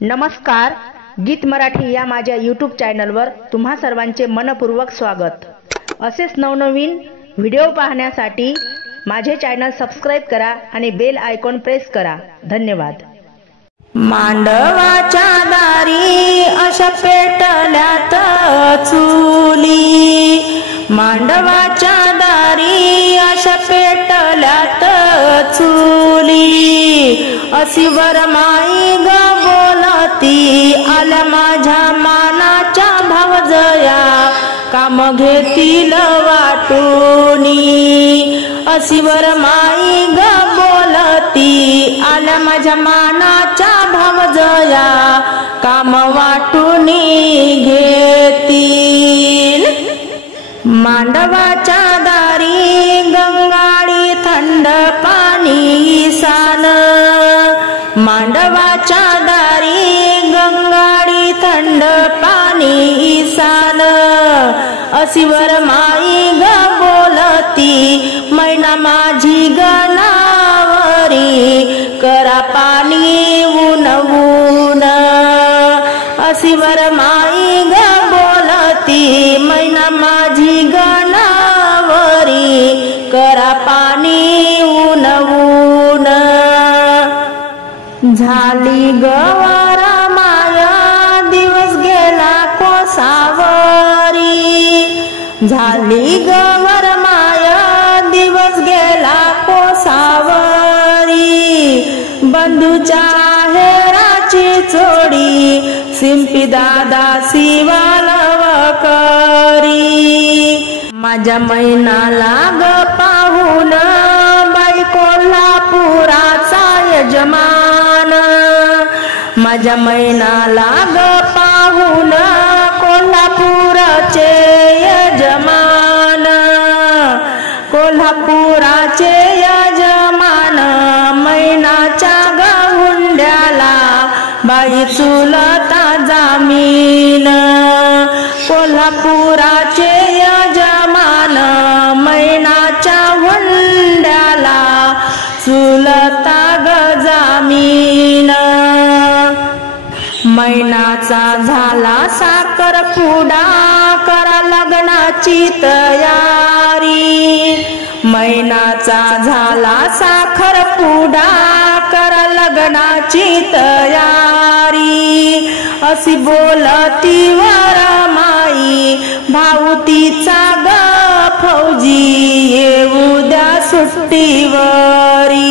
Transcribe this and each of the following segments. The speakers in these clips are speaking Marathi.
नमस्कार, गीत मराठी या माझ्या यूट्यूब चॅनलवर तुम्हा सर्वांचे मनपूर्वक स्वागत। असेच नवनवीन व्हिडिओ पाहण्यासाठी माझे चॅनल सबस्क्राइब करा आणि बेल आयकॉन प्रेस करा। धन्यवाद। मांडवाच्या दारी अशा पेटल्यात चुली, मांडवाच्या दारी अशा पेटल्यात चुली, अशी वरमाई ग बोलती आल्या माझ्या मानाच्या भावजया, काम घेतील वाटूनी, अशी वरमाई ग बोलती आल्या माझ्या मानाच्या भावजया, काम वाटूनी घेतील। मांडवाच्या दारी गंगाळी थंड पाणी सान, मांडवाच्या दारी गंगाळी थंड पाणी सान, अशी वरमाई ग बोलती मैना माझी गनावरी, करा पाणी ऊन ऊन, अशी वरमाई ग बोलती मैना माझी गनावरी, करा पाणी ऊन ऊन। झाली गवारा माया दिवस गेला कोसावरी, झाली गवर माया दिवस गेला कोसावरी, बंधूच्या हेराची चोडी सिंपी दादा शिवालव करी, माझ्या मैनाला ग पाहून बाई कोल्हापुराचा यजमान, माझ्या मैनाला ग पाहून कोल्हापुराचे यजमान, कोल्हापुराचे यजमान, मैनाच्या ग हुंड्याला बाई चुलता जामीन, कोल्हापुराचे यजमान, मैनाच्या हुंड्याला चुलता ग जामीन। मैनाचा झाला साखरपुडा करा लग्नाची तयारी, मैनाचा झाला साखरपुडा करा लग्नाची तयारी, अशी बोलती वरमाई भाऊतीचा ग फौजी, येऊ द्या सुट्टीवरी,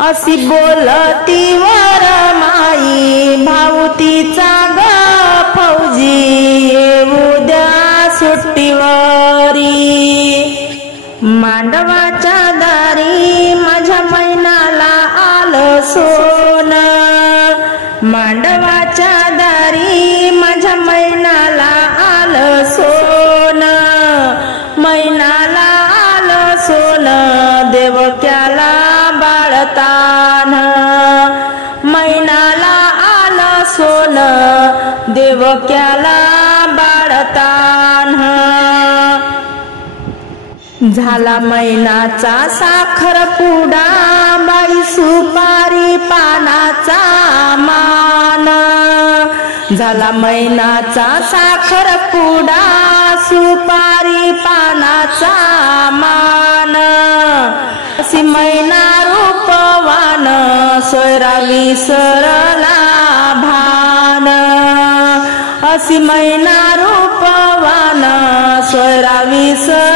अशी बोलती वरमाई भाऊतीचा ग फौजी, येऊ द्या सुट्टीवरी। मांडवाच्या दारी माझ्या मैनाला आलं सोन, मांडवाच्या दारी माझ्या मैनाला आलं सोन, मैनाला आलं सोन देवक्याला बाळतान, मैनाला आलं सोन देवक्याला बाळतान। झाला मैनाचा साखरपुडा बाई सुपारी पानाचा मान, झाला मैनाचा साखरपुडा सुपारी पानाचा मान, अशी मैना रूपवान सोयरा विसरला भान, अशी मैना रूपवान सोयरा विसरला